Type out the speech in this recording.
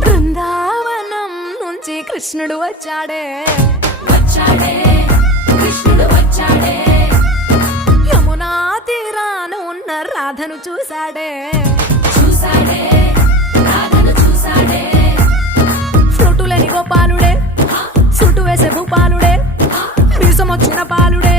బృందావనం నుంచి కృష్ణుడు వచ్చాడే కృష్ణుడు వచ్చాడే యమునా తీరాన ఉన్న రాధను చూశాడే రాధను చూసాడే ఫ్లూటులేని గోపాలుడే సుట్టు వేసే భూపాలుడే మీసమొచ్చిన పాలుడే